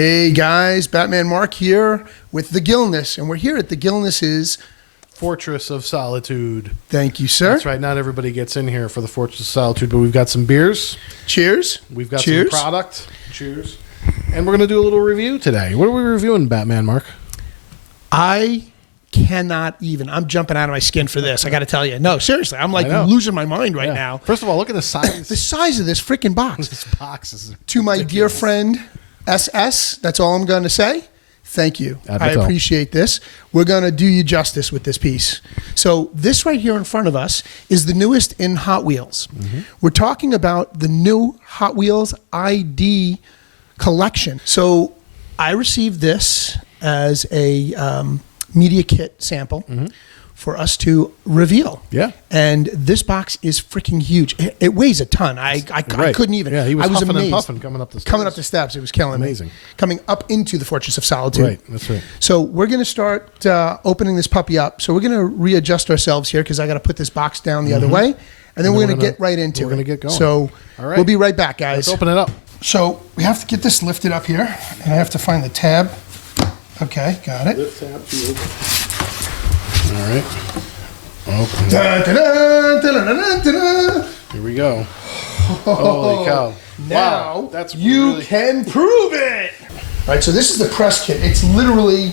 Hey guys, Batman Mark here with The Gilness, and we're here at The Gilness's Fortress of Solitude. Thank you, sir. That's right. Not everybody gets in here for the Fortress of Solitude, but we've got some beers. Cheers. We've got Cheers. some product. Cheers. And we're going to do a little review today. What are we reviewing, Batman Mark? I cannot even. I'm jumping out of my skin for this. I got to tell you. No, seriously. I'm like losing my mind right now. First of all, look at the size. The size of this freaking box. This box is To my ridiculous. dear friend, SS, that's all I'm going to say. Thank you. I all. appreciate this. We're going to do you justice with this piece. So this right here in front of us is the newest in Hot Wheels. Mm-hmm. We're talking about the new Hot Wheels ID collection. So I received this as a media kit sample for us to reveal. Yeah. And this box is freaking huge. It weighs a ton. I couldn't even. Yeah, he was I was huffing amazed. and puffing coming up the steps. Coming up the steps, it was killing me. Coming up into the Fortress of Solitude. Right, that's right. So we're going to start opening this puppy up. So we're going to readjust ourselves here because I got to put this box down the other way. And then we're going to get right into it. We're going to get going. So we'll be right back, guys. Let's open it up. So we have to get this lifted up here. And I have to find the tab. Okay, got it. Lift tab. All right. Open. Dun, dun, dun, dun, dun, dun, dun. Here we go. Holy cow. Now wow, that's you really... can prove it. All right, so this is the press kit. It's literally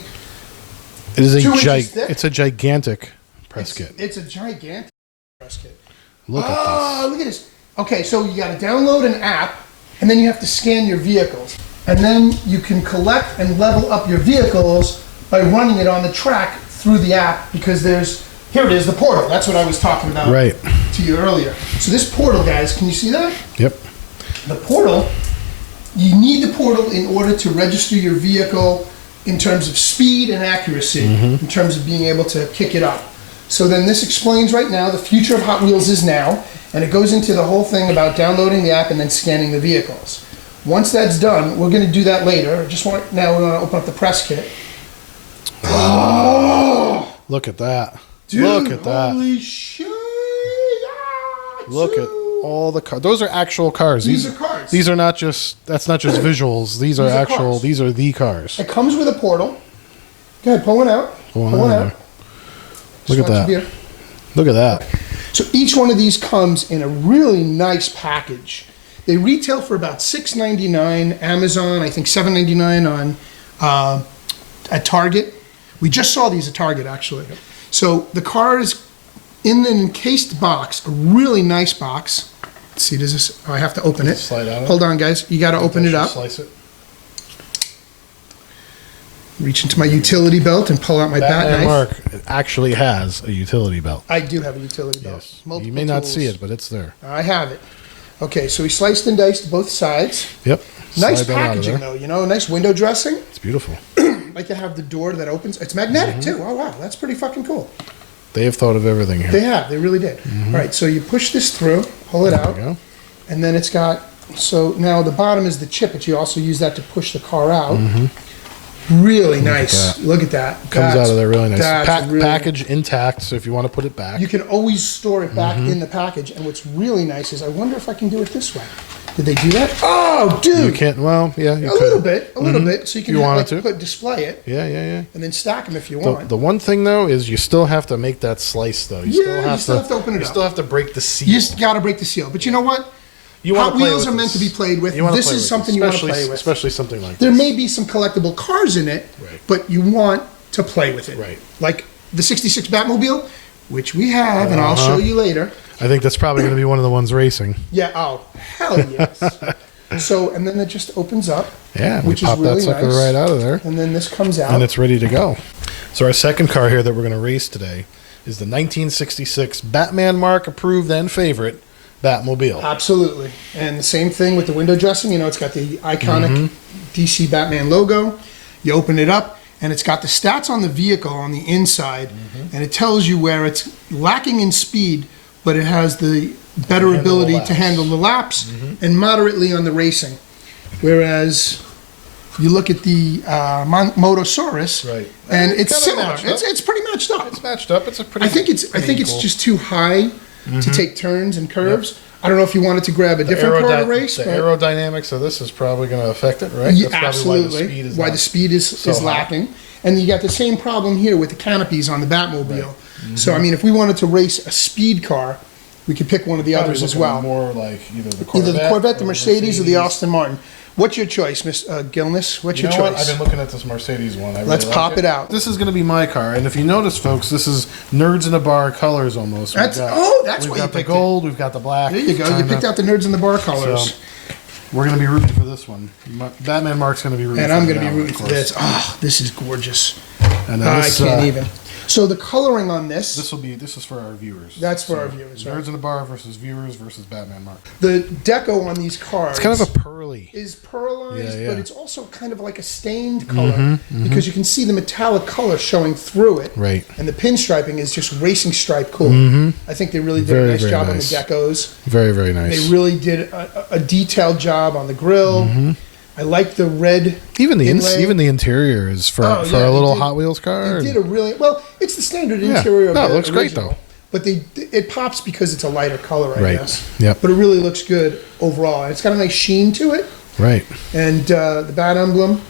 It is 2 inches thick. It's a gigantic press kit. It's a gigantic press kit. Look at this. Oh, look at this. Okay, so you got to download an app, and then you have to scan your vehicles. And then you can collect and level up your vehicles by running it on the track through the app because here it is, the portal. That's what I was talking about to you earlier. So this portal, guys, can you see that? Yep. The portal, you need the portal in order to register your vehicle in terms of speed and accuracy, in terms of being able to kick it up. So then this explains right now, the future of Hot Wheels is now, and it goes into the whole thing about downloading the app and then scanning the vehicles. Once that's done, we're going to do that later. Now we're going to open up the press kit. Wow. Look at that. Dude, look at that. Holy shit. Look at all the cars. Those are actual cars. These are cars. These are not just, that's not just visuals. These are actual, cars. these are the cars. It comes with a portal. Go ahead, pull one out. Pull one out. Look at that. Look at that. So each one of these comes in a really nice package. They retail for about $6.99 Amazon, I think $7.99 on at Target. We just saw these at Target, actually. So the car is in an encased box, a really nice box. Let's see, does this? Oh, I have to open it. Slide out. Hold on, guys. You got to open it up. Slice it. Reach into my utility belt and pull out my bat knife. Mark actually has a utility belt. I do have a utility belt. Yes. Multiple You may not tools. see it, but it's there. I have it. Okay, so we sliced and diced both sides. Yep. Nice Slide that out of packaging, there. though. You know, nice window dressing. It's beautiful. Like to have the door that opens. It's magnetic, too. Oh, wow. That's pretty fucking cool. They have thought of everything here. They have. They really did. All right, so you push this through, pull it out, There we go. and then it's got, so now the bottom is the chip, but you also use that to push the car out. Really nice. Look at that. Comes out of there really nice. Really package intact, so if you want to put it back. You can always store it back in the package, and what's really nice is I wonder if I can do it this way. Did they do that? Oh, dude! You can't, well, yeah, you a could. little bit, so you can display it, Yeah. and then stack them if you want. The one thing, though, is you still have to make that slice, though. You still have to open it up. You still have to break the seal. You just got to break the seal. But you know what? Hot Wheels are meant to be played with. This is something you want to play with. Especially something like There this. may be some collectible cars in it, but you want to play with it. Right. Like the 66 Batmobile, which we have, and I'll show you later. I think that's probably going to be one of the ones racing. Yeah, oh, hell yes. So, and then it just opens up. Yeah, which we pop is really that sucker nice. right out of there. And then this comes out. And it's ready to go. So our second car here that we're going to race today is the 1966 Batman Mark approved and favorite Batmobile. Absolutely. And the same thing with the window dressing. You know, it's got the iconic DC Batman logo. You open it up, and it's got the stats on the vehicle on the inside, and it tells you where it's lacking in speed, but it has the better ability to handle the laps and moderately on the racing. Whereas you look at the Motosaurus, and it's similar. It's pretty matched up. It's matched up. It's a pretty. I think it's just too high to take turns and curves. I don't know if you wanted to grab a different car to race. The but aerodynamics of this is probably going to affect it, right? Yeah, That's absolutely. Why the speed is lacking. And you got the same problem here with the canopies on the Batmobile. Right. So, I mean, if we wanted to race a speed car, we could pick one of the others as well. More like either the Corvette, the Mercedes, or the Aston Martin. What's your choice, Miss Gilness? What's your choice? What? I've been looking at this Mercedes one. Let's pop it out. This is going to be my car, and if you notice, folks, this is Nerds in a Bar colors almost. That's why you picked it. We've got the gold, we've got the black. There you go. You picked out the Nerds in the Bar colors. So, we're going to be rooting for this one. Batman Mark's going to be rooting for this. And I'm going to be rooting for this. Oh, this is gorgeous. And I can't even. So the coloring on this. This is for our viewers. That's for our viewers. Nerds in the Bar versus viewers versus Batman Mark. The deco on these cars. It's kind of a pearly. Is pearlized, but it's also kind of like a stained Mm-hmm, color because you can see the metallic color showing through it. Right. And the pinstriping is just racing stripe cool. I think they really did a nice job on the decos. Very, very nice. They really did a detailed job on the grill. I like the red. Even the interior is for a little Hot Wheels car. They did a really well. It's the standard interior. No, of the it looks original, great though. But it pops because it's a lighter color, I guess. Yep. But it really looks good overall. It's got a nice sheen to it. Right. And the bat emblem.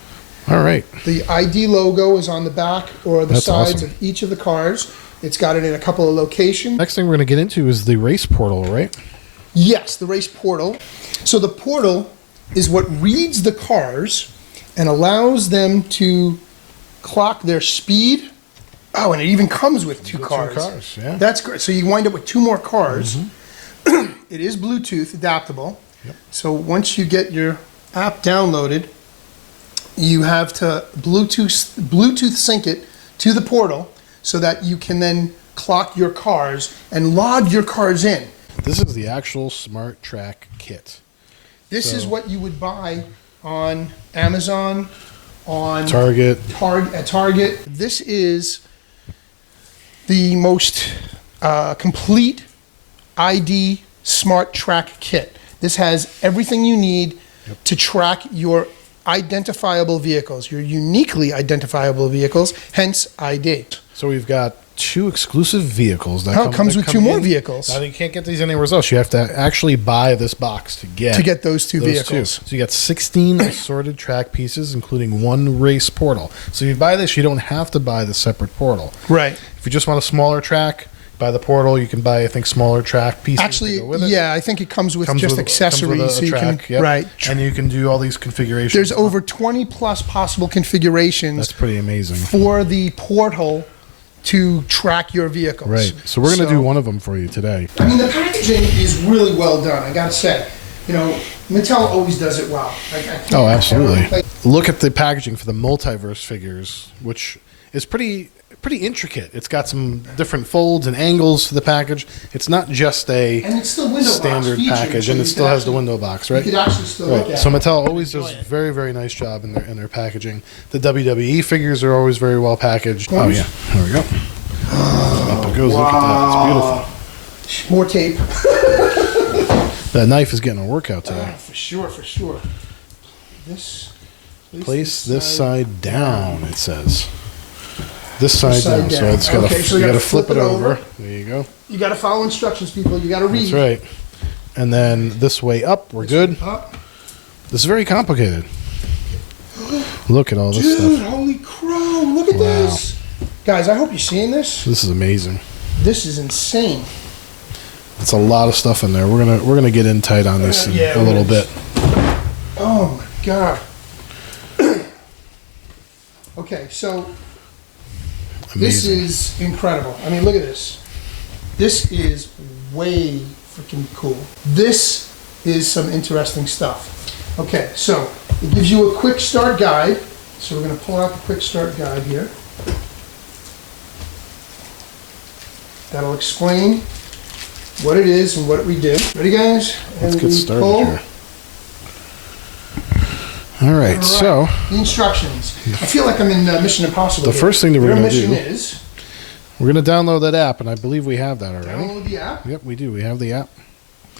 All right. The ID logo is on the back or the sides awesome. of each of the cars. It's got it in a couple of locations. Next thing we're going to get into is the race portal, right? Yes, the race portal. So the portal is what reads the cars and allows them to clock their speed. Oh, and it even comes with two cars. Two cars, yeah. That's great. So you wind up with two more cars. It is Bluetooth adaptable. Yep. So once you get your app downloaded, you have to Bluetooth sync it to the portal so that you can then clock your cars and log your cars in. This is the actual Smart Track kit. This is what you would buy on Amazon, on Target. At Target. This is the most complete ID Smart Track kit. This has everything you need to track your identifiable vehicles, your uniquely identifiable vehicles, hence ID. So we've got two exclusive vehicles. It comes with two more vehicles. Now, you can't get these anywhere else. You have to actually buy this box to get those two vehicles. So you got 16 assorted track pieces, including one race portal. So if you buy this, you don't have to buy the separate portal. Right. If you just want a smaller track, buy the portal. You can buy, I think, smaller track pieces. Actually, to go with it. yeah, I think it comes with accessories, so you can right, and you can do all these configurations. There's over 20 plus possible configurations. That's pretty amazing for the portal to track your vehicles. Right. So we're going to do one of them for you today. I mean, the packaging is really well done. I got to say, Mattel always does it well. Oh, absolutely. Look at the packaging for the multiverse figures, which is pretty intricate. It's got some different folds and angles to the package. It's not just a standard package, and it still has the window box, right? You could actually still look at it. So Mattel always does a very, very nice job in their packaging. The WWE figures are always very well packaged. Oh yeah, there we go. Up it goes. Look at that. It's beautiful. More tape. That knife is getting a workout today. For sure. Place this side down, it says. This side down. So it's got so you got to flip it over. There you go. You got to follow instructions, people. You got to read. That's right. And then this way up. We're good. This is very complicated. Look at all this stuff. Dude, holy crow. Look at this. Guys, I hope you're seeing this. This is amazing. This is insane. It's a lot of stuff in there. We're gonna get in tight on this in a little bit. Oh my god. Okay, so this is incredible. I mean, look at this. This is way freaking cool. This is some interesting stuff. Okay, so it gives you a quick start guide. So we're going to pull out the quick start guide here. That'll explain what it is and what we do. Ready, guys? Let's get started here. All right, so the instructions. I feel like I'm in Mission Impossible. The first thing that we're going to do is we're going to download that app, and I believe we have that already. Download the app. Yep, we do. We have the app.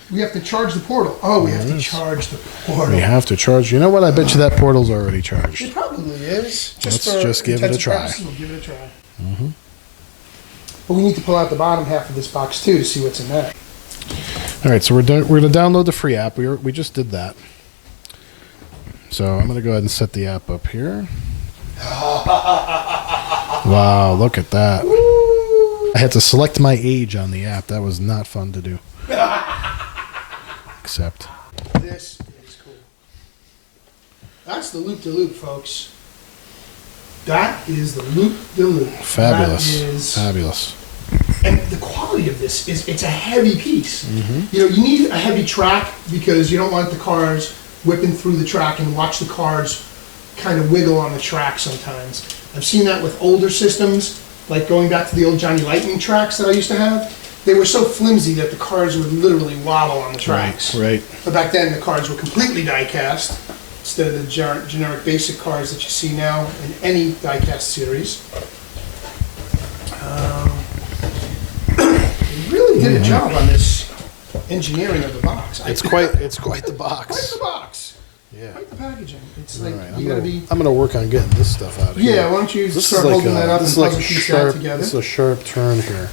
We have to charge the portal. Oh, we have to charge the portal. We have to charge. You know what? I bet you that portal's already charged. It probably is. Let's just give it a try. We'll give it a try. But we need to pull out the bottom half of this box too to see what's in that. All right, so we're going to download the free app. We just did that. So I'm going to go ahead and set the app up here. Wow, look at that. I had to select my age on the app. That was not fun to do. Except. This is cool. That's the loop-de-loop, folks. That is the loop-de-loop. Fabulous. Fabulous. And the quality of this is, it's a heavy piece. You know, you need a heavy track because you don't want the cars whipping through the track and watch the cars kind of wiggle on the track sometimes. I've seen that with older systems, like going back to the old Johnny Lightning tracks that I used to have. They were so flimsy that the cars would literally wobble on the tracks. Right. But back then the cars were completely die-cast instead of the generic basic cars that you see now in any die-cast series. They really did a job on this engineering of the box. It's quite the box. Quite the box. Yeah. Quite the packaging. It's All like right, you gotta be. I'm gonna work on getting this stuff out of here. Yeah, why don't you start holding that up and puzzle piece that together? This is a sharp turn here.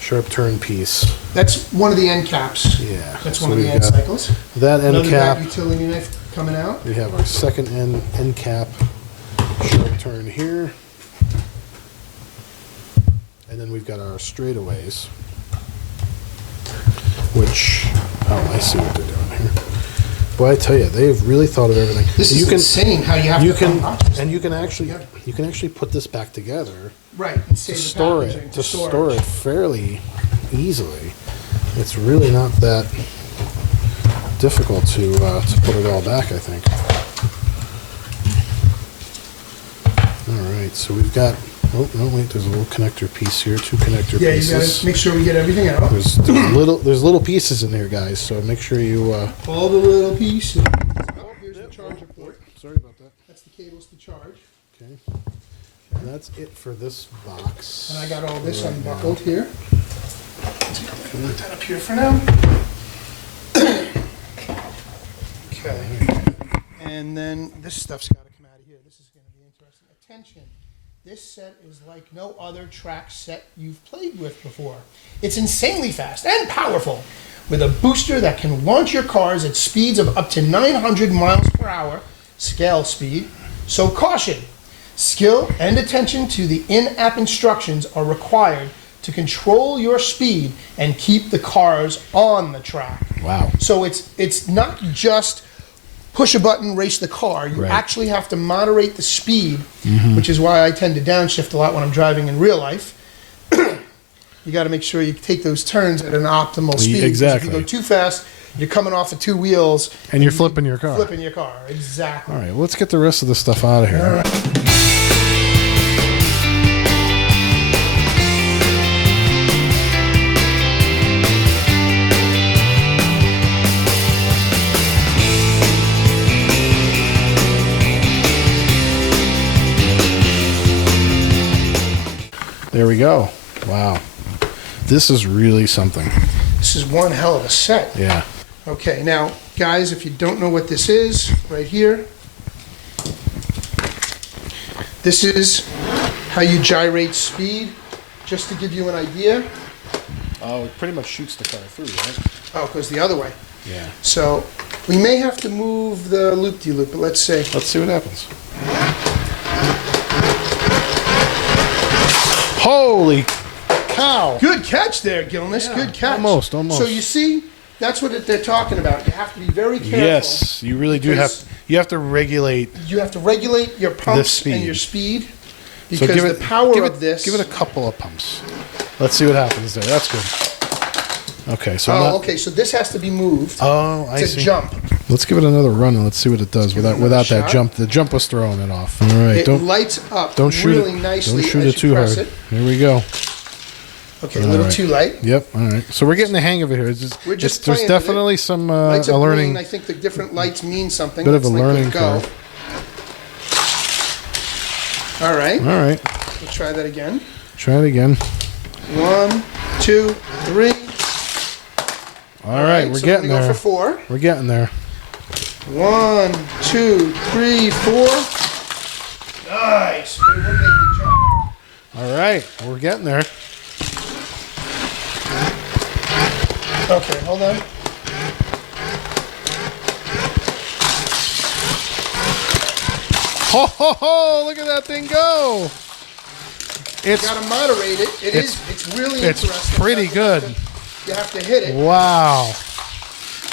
Sharp turn piece. That's one of the end caps. Yeah. That's so one of the we've end got cycles. That end Another cap. back utility knife coming out. We have our second end cap. Sharp turn here. And then we've got our straightaways. Which, oh, I see what they're doing here. Boy, I tell you, they've really thought of everything. This is insane how you have to unbox and you can actually put this back together. Right, and To save the store packaging it, to store it fairly easily. It's really not that difficult to put it all back, I think. All right, so we've got. Oh no! Wait, there's a little connector piece here. Two connector pieces. Yeah, you gotta make sure we get everything out. There's little pieces in here, guys. So make sure you. All the little pieces. Oh, here's the charger port. Sorry about that. That's the cables to charge. Okay. And that's it for this box. And I got all this right unbuckled now. here. Put that up here for now. Okay. And then this stuff's got to come out of here. This is going to be interesting. Attention. This set is like no other track set you've played with before. It's insanely fast and powerful, with a booster that can launch your cars at speeds of up to 900 miles per hour, scale speed. So caution, skill and attention to the in-app instructions are required to control your speed and keep the cars on the track. Wow. So it's not just push a button, race the car. You actually have to moderate the speed, which is why I tend to downshift a lot when I'm driving in real life. You got to make sure you take those turns at an optimal speed. Exactly. If you go too fast, you're coming off of two wheels. And you're flipping your car. Flipping your car, exactly. All right, well, let's get the rest of the stuff out of here. All right. There we go. Wow. This is really something. This is one hell of a set. Yeah. Okay, now, guys, if you don't know what this is, right here, this is how you gyrate speed, just to give you an idea. Oh, it pretty much shoots the car through, right? Oh, it goes the other way. Yeah. So we may have to move the loop-de-loop, but let's see. Let's see what happens. Holy cow. Good catch there, Gilness. Yeah, good catch. almost. So you see, that's what they're talking about. You have to be very careful. Yes, you really do have. You have to regulate. You have to regulate your pumps speed. and your speed, So because the power of this. Give it a couple of pumps. Let's see what happens there. That's good. Okay, so. Okay. So this has to be moved. Oh, I to see. jump. Let's give it another run and let's see what it does without that shot. jump. The jump was throwing it off. All right, It lights up don't shoot really it. nicely. Don't shoot as it too hard. Here we go. Okay, a little right. too light. Yep. All right. So we're getting the hang of it here. We're just there's playing with definitely it. some Lights a up learning. green. I think the different lights mean something. Bit of a Let's let learning it go. curve. All right. All right. We'll try that again. Try it again. 1, 2, 3. All right. We're so getting we're gonna there. go for 4. We're getting there. 1, 2, 3, 4. Nice. But it wouldn't make the jump. All right. We're getting there. Okay, hold on. Ho ho ho! Look at that thing go. You gotta moderate it. It's really interesting. It's pretty good. You have to hit it. Wow.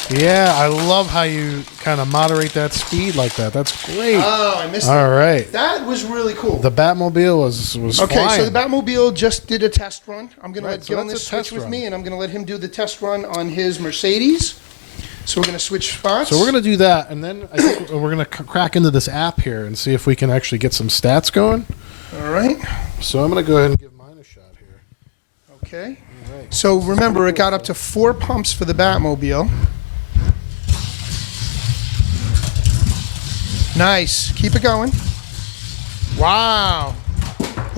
Yeah, I love how you kind of moderate that speed like that. That's great. Oh, I missed it. All right. That was really cool. The Batmobile was okay, flying. so the Batmobile just did a test run. I'm going to let so Gilness that's a switch test with run. me, and I'm going to let him do the test run on his Mercedes. So we're going to switch spots. So we're going to do that, and then I think we're going to crack into this app here and see if we can actually get some stats going. All right. So I'm going to go ahead and give mine a shot here. Okay. All right. So remember, it got up to 4 pumps for the Batmobile. Nice. Keep it going. Wow.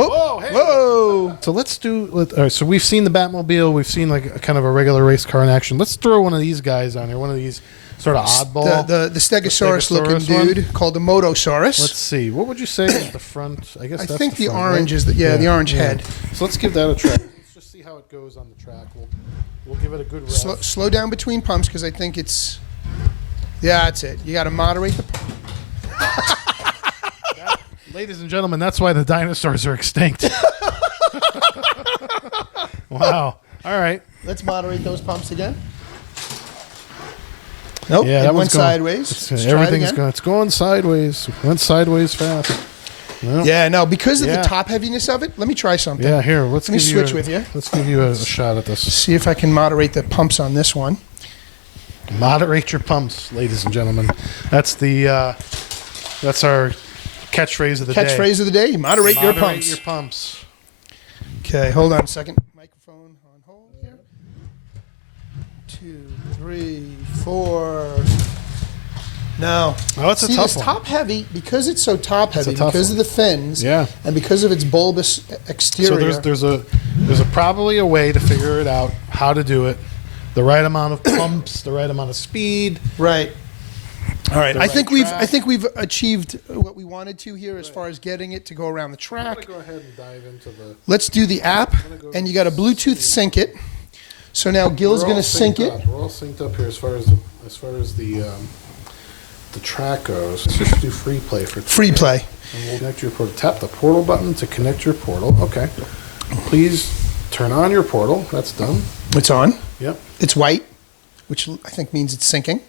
Oh, Whoa, hey. Whoa. So let's do. All right, so we've seen the Batmobile. We've seen like a kind of a regular race car in action. Let's throw one of these guys on here. One of these sort of oddball. The Stegosaurus-looking dude called the Motosaurus. Let's see. What would you say is the front? I guess I that's think the front, orange right? is the orange head. So let's give that a try. Let's just see how it goes on the track. We'll give it a good rev. Slow down between pumps because I think it's. Yeah, that's it. You got to moderate the. Ladies and gentlemen, that's why the dinosaurs are extinct. Wow. All right. Let's moderate those pumps again. Nope. Yeah, it that went one's going, sideways. Let's try it everything's again. going. It's going sideways. It went sideways fast. Well, Yeah, no, because of Yeah. the top heaviness of it. Let me try something. Yeah. Here, Let me switch with you. Let's give you a shot at this. See if I can moderate the pumps on this one. Moderate your pumps, ladies and gentlemen. That's the. That's our catchphrase of the day. Catchphrase of the day: moderate your pumps. Moderate your pumps. Okay, hold on a second. Microphone on hold here. 2, 3, 4. No. Oh, it's a See, tough this one. top heavy, because it's so top heavy, tough because one. of the fins, Yeah. and because of its bulbous exterior. So there's probably a way to figure it out how to do it, the right amount of pumps, the right amount of speed. Right. All right. The I think right track. we've achieved what we wanted to here as far as getting it to go around the I'm gonna track. go ahead and dive into the. Let's do the app, and you got to Bluetooth sync it. So now Gil's going to sync it. We're all synced up here as far as the track goes. Let's just do free play for today. Free play. And we'll connect your portal. Tap the portal button to connect your portal. Okay. Please turn on your portal. That's done. It's on. Yep. It's white, which I think means it's syncing.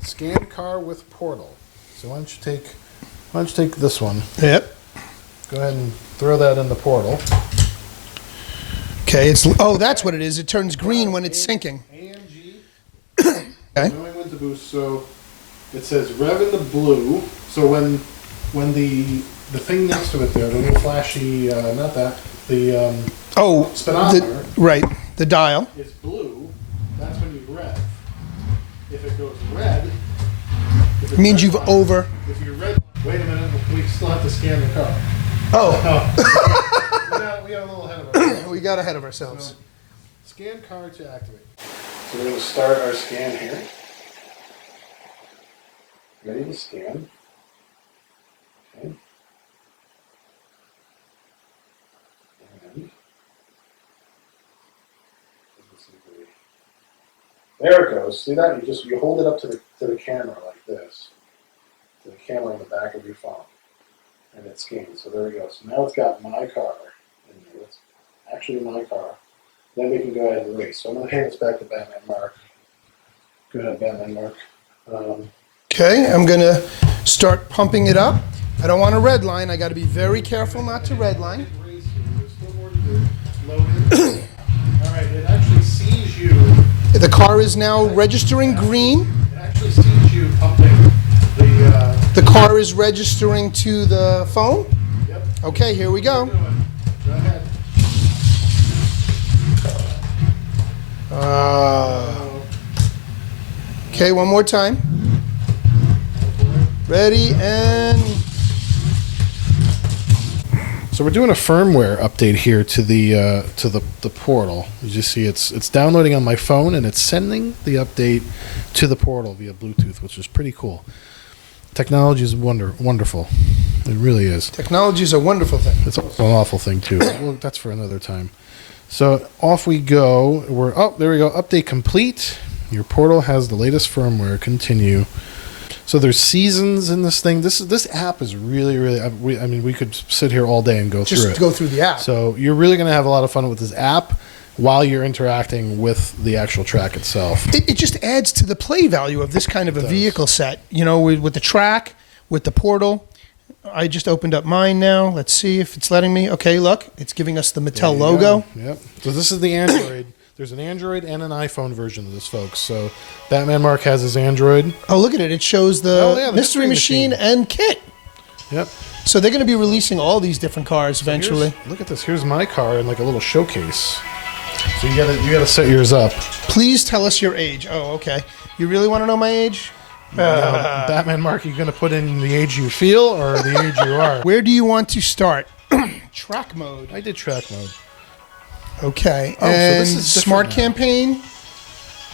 Scan car with portal. So why don't you take this one? Yep. Go ahead and throw that in the portal. Okay. That's what it is. It turns green when it's syncing. AMG. Okay. Knowing when to boost. So it says rev in the blue. So when the thing next to it there, the little flashy, not that, the speedometer Right. The dial. is blue. That's when you rev. If it goes red, It means you've over. If you're red, wait a minute. We still have to scan the car. Oh. We got a little ahead of ourselves. We got ahead of ourselves. So, scan car to activate. So we're going to start our scan here. Ready to scan. Okay. And there it goes. See that? You hold it up to the camera like this. To the camera on the back of your phone. And it scans. So there we go. So now it's got my car in there. It's actually my car. Then we can go ahead and race. So I'm going to hand this back to Batman Mark. Go ahead, Batman Mark. Okay. I'm going to start pumping it up. I don't want a red line. I got to be very careful not to red line. There's still more to do. Load it. All right. It actually sees you. The car is now registering green. It actually sees you pumping the. The car is registering to the phone. Yep. Okay, here we go. Go ahead. Okay, one more time. Ready and So we're doing a firmware update here to the portal. You just see it's downloading on my phone and it's sending the update to the portal via Bluetooth, which is pretty cool. Technology is wonderful. It really is. technology is a wonderful thing. It's also an awful thing too. Well, that's for another time. So off we go. There we go. Update complete. Your portal has the latest firmware. Continue. So there's seasons in this thing. This app is really, really. I mean, we could sit here all day and go through it. Just go through the app. So you're really going to have a lot of fun with this app while you're interacting with the actual track itself. It just adds to the play value of this kind of a vehicle set. You know, with the track, with the portal. I just opened up mine now. Let's see if it's letting me. Okay, look, it's giving us the Mattel logo. Go. Yep. So this is the Android. There's an Android and an iPhone version of this, folks. So Batman Mark has his Android. Oh, look at it. It shows the Mystery Machine and KITT. Yep. So they're going to be releasing all these different cars eventually. Look at this. Here's my car in like a little showcase. So you gotta set yours up. Please tell us your age. Oh, okay. You really want to know my age? Batman Mark, are you going to put in the age you feel or the age you are? Where do you want to start? Track mode. I did track mode. Okay. Oh, and so this is smart now. campaign.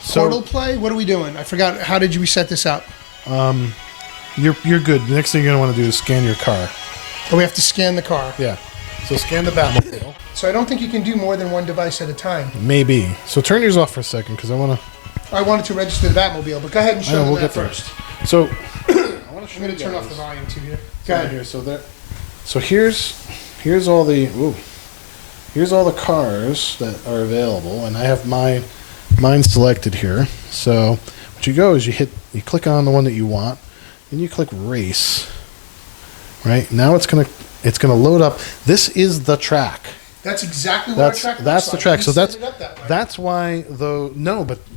Portal play. What are we doing? I forgot. How did we set this up? You're good. The next thing you're going to want to do is scan your car. Oh, we have to scan the car. Yeah. So scan the Batmobile. So I don't think you can do more than one device at a time. Maybe. So turn yours off for a second because I wanted to register the Batmobile, but go ahead and show them that first. So I'm going to turn off the volume too here. Go ahead. Here. So here's all the cars that are available, and I have mine selected here. So what you go is you click on the one that you want, and you click race. Right now it's gonna load up. This is the track. That's exactly what our track looks That's the like. track. We So set it up that way. that's why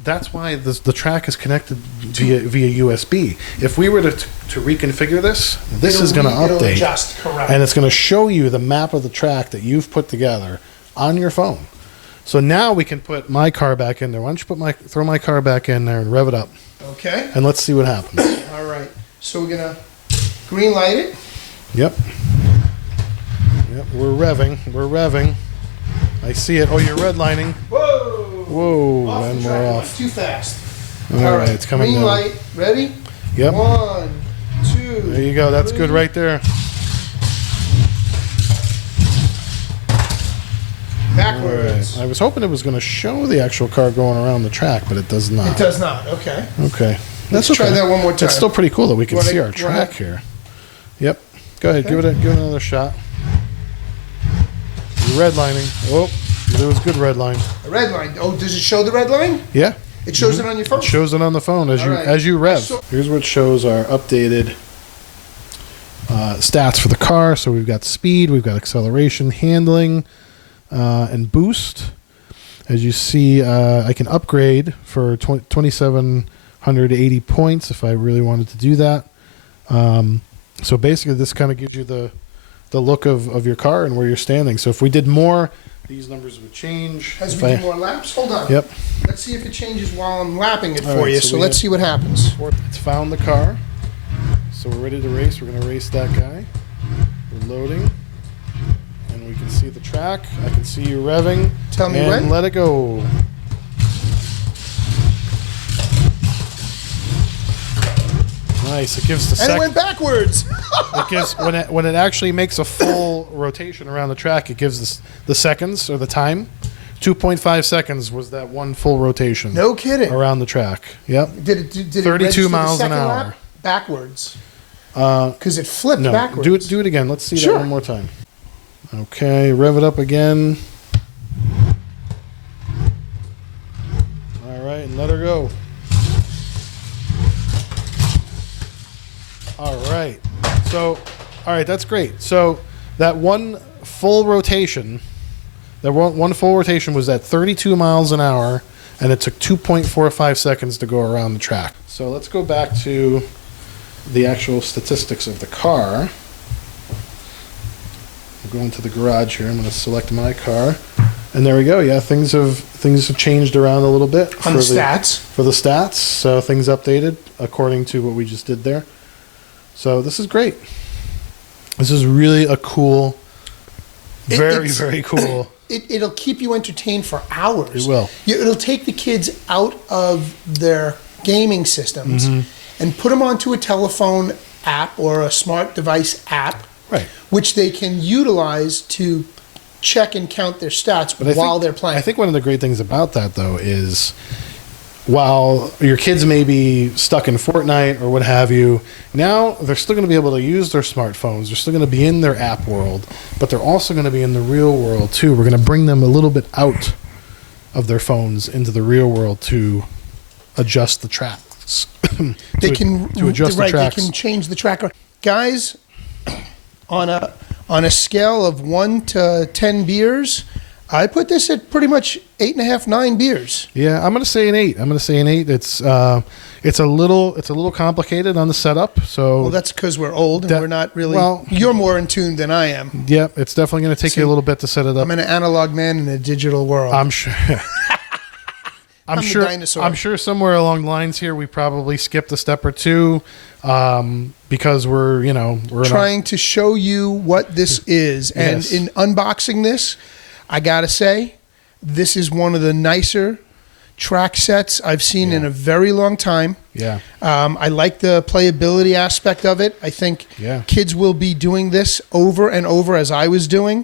that's why the track is connected via USB. If we were to reconfigure this is going to update. It'll adjust, correct. And it's going to show you the map of the track that you've put together on your phone. So now we can put my car back in there. Why don't you throw my car back in there and rev it up? Okay. And let's see what happens. All right. So we're gonna green light it. Yep. Yep. We're revving. I see it. Oh, you're redlining. Whoa! Whoa! Off And the we're track. off. Too fast. All right, it's coming green down. light. Ready? Yep. 1, 2. There you go. That's good right there. Backwards. All right. I was hoping it was going to show the actual car going around the track, but it does not. It does not. Okay. Okay. Let's try that one more time. It's still pretty cool that we can see our Wanna- track here. Yep. Go ahead. Give it another shot. You're redlining. Oh, there was good red line. A red line. Oh, does it show the red line? Yeah. It shows it on your phone. It shows it on the phone as you rev. Here's what shows our updated stats for the car. So we've got speed, we've got acceleration, handling, and boost. As you see, I can upgrade for 2,780 points if I really wanted to do that. So basically, this kind of gives you the look of your car and where you're standing. So if we did more, these numbers would change. As we do more laps? Hold on. Yep. Let's see if it changes while I'm lapping it All for right, you. so So we let's have- see what happens. It's found the car. So we're ready to race. We're going to race that guy. We're loading. And we can see the track. I can see you revving. Tell me and when. Let it go. Nice. It gives the And it went backwards. It gives when it actually makes a full rotation around the track. It gives us the seconds or the time. 2.5 seconds was that one full rotation. No kidding. Around the track. Yep. Did it 32 register miles the an second hour. lap? Backwards. Because it flipped No. backwards. Do it again. Let's see Sure. that one more time. Okay. Rev it up again. All right, and let her go. All right. So, all right, that's great. So that one full rotation, one full rotation was at 32 miles an hour, and it took 2.45 seconds to go around the track. So let's go back to the actual statistics of the car. I'm going to the garage here. I'm going to select my car, and there we go. Yeah, things have changed around a little bit On the stats. For the stats. So things updated according to what we just did there. So this is great. This is really a cool, very cool. It'll keep you entertained for hours. It will. It'll take the kids out of their gaming systems Mm-hmm. and put them onto a telephone app or a smart device app, Right. which they can utilize to check and count their stats But while they're playing. I think one of the great things about that, though, is while your kids may be stuck in Fortnite or what have you, now they're still going to be able to use their smartphones. They're still going to be in their app world, but they're also going to be in the real world, too. We're going to bring them a little bit out of their phones into the real world to adjust the tracks. They can adjust the tracks. They can change the track. Guys, on a scale of 1 to 10 beers, I put this at pretty much 8.5, 9 beers. Yeah, I'm going to say an 8. It's a little complicated on the setup. So Well, that's because we're old and we're not really. well, you're more in tune than I am. Yeah, it's definitely going to take you a little bit to set it up. I'm an analog man in a digital world. I'm sure. I'm the sure. dinosaur. I'm sure somewhere along the lines here we probably skipped a step or two because we're trying to show you what this is, and Yes. in unboxing this, I gotta say, this is one of the nicer track sets I've seen in a very long time. Yeah. I like the playability aspect of it. I think kids will be doing this over and over as I was doing.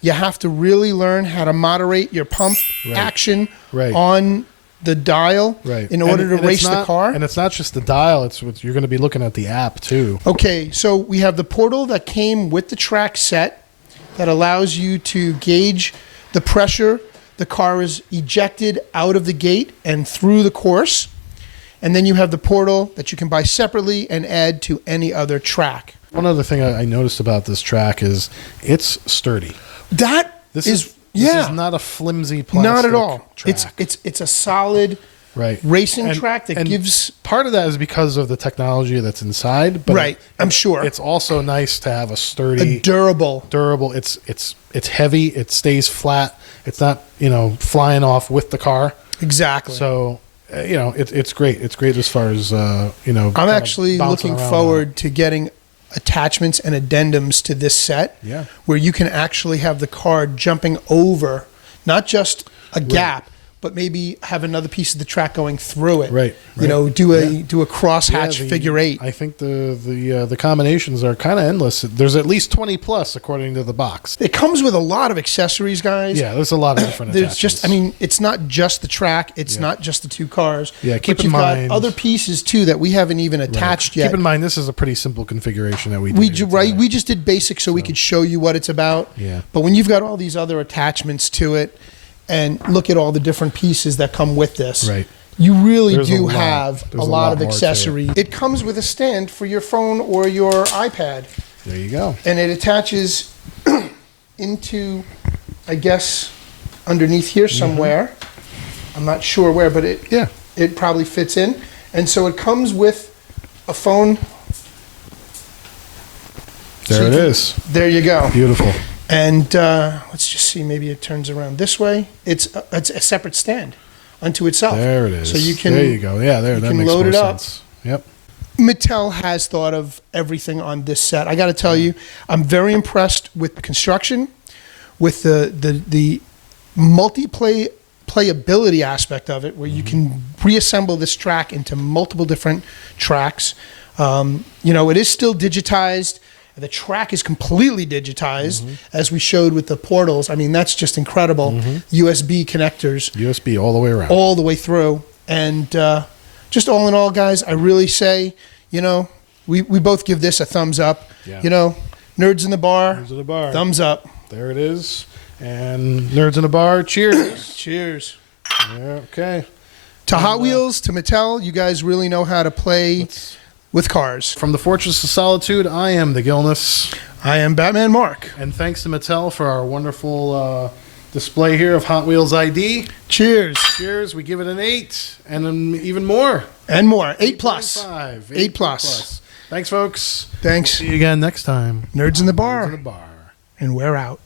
You have to really learn how to moderate your pump action on the dial in order to race the car. And it's not just the dial, you're going to be looking at the app too. Okay, so we have the portal that came with the track set that allows you to gauge the pressure the car is ejected out of the gate and through the course. And then you have the portal that you can buy separately and add to any other track. One other thing I noticed about this track is it's sturdy. This is not a flimsy plastic not at all. track. It's a solid racing track that gives. Part of that is because of the technology that's inside. But I'm sure it's also nice to have a sturdy, durable. It's heavy. It stays flat. It's not flying off with the car. Exactly. So it's great. It's great as far as I'm actually looking forward to getting attachments and addendums to this set. Yeah. Where you can actually have the car jumping over, not just a gap, but maybe have another piece of the track going through it. Do a crosshatch figure 8. I think the combinations are kind of endless. There's at least 20 plus according to the box. It comes with a lot of accessories, guys. Yeah, there's a lot of different attachments. It's not just the track. It's not just the 2 cars. Yeah, keep in mind got other pieces too that we haven't even attached yet. Keep in mind this is a pretty simple configuration that we we just did basic so we could show you what it's about. Yeah. But when you've got all these other attachments to it, and look at all the different pieces that come with this. You really do have a lot of accessory. It comes with a stand for your phone or your iPad. There you go. And it attaches into, I guess, underneath here somewhere. I'm not sure where, but it probably fits in. And so it comes with a phone. There it is. There you go. Beautiful. And let's just see, maybe it turns around this way. It's a separate stand unto itself. There it is. So you can. There you go. Yeah, there. That makes load more it up. sense. Yep. Mattel has thought of everything on this set. I got to tell you, I'm very impressed with the construction, with the playability aspect of it, where you can reassemble this track into multiple different tracks. It is still digitized. The track is completely digitized, as we showed with the portals. I mean, that's just incredible. USB connectors. USB all the way around. All the way through. And just all in all, guys, I really say, we both give this a thumbs up. Yeah. Nerds in the bar. Nerds in the bar. Thumbs up. There it is. And Nerds in the Bar, cheers. Cheers. Okay. To Hot Wheels, to Mattel, you guys really know how to play with cars. From the Fortress of Solitude, I am the Gilness. I am Batman Mark. And thanks to Mattel for our wonderful display here of Hot Wheels ID. Cheers. Cheers. We give it an 8 and even more. And more. 8 plus. 8 plus. Thanks, folks. Thanks. See you again next time. Nerds in the Bar. Nerds in the Bar. And we're out.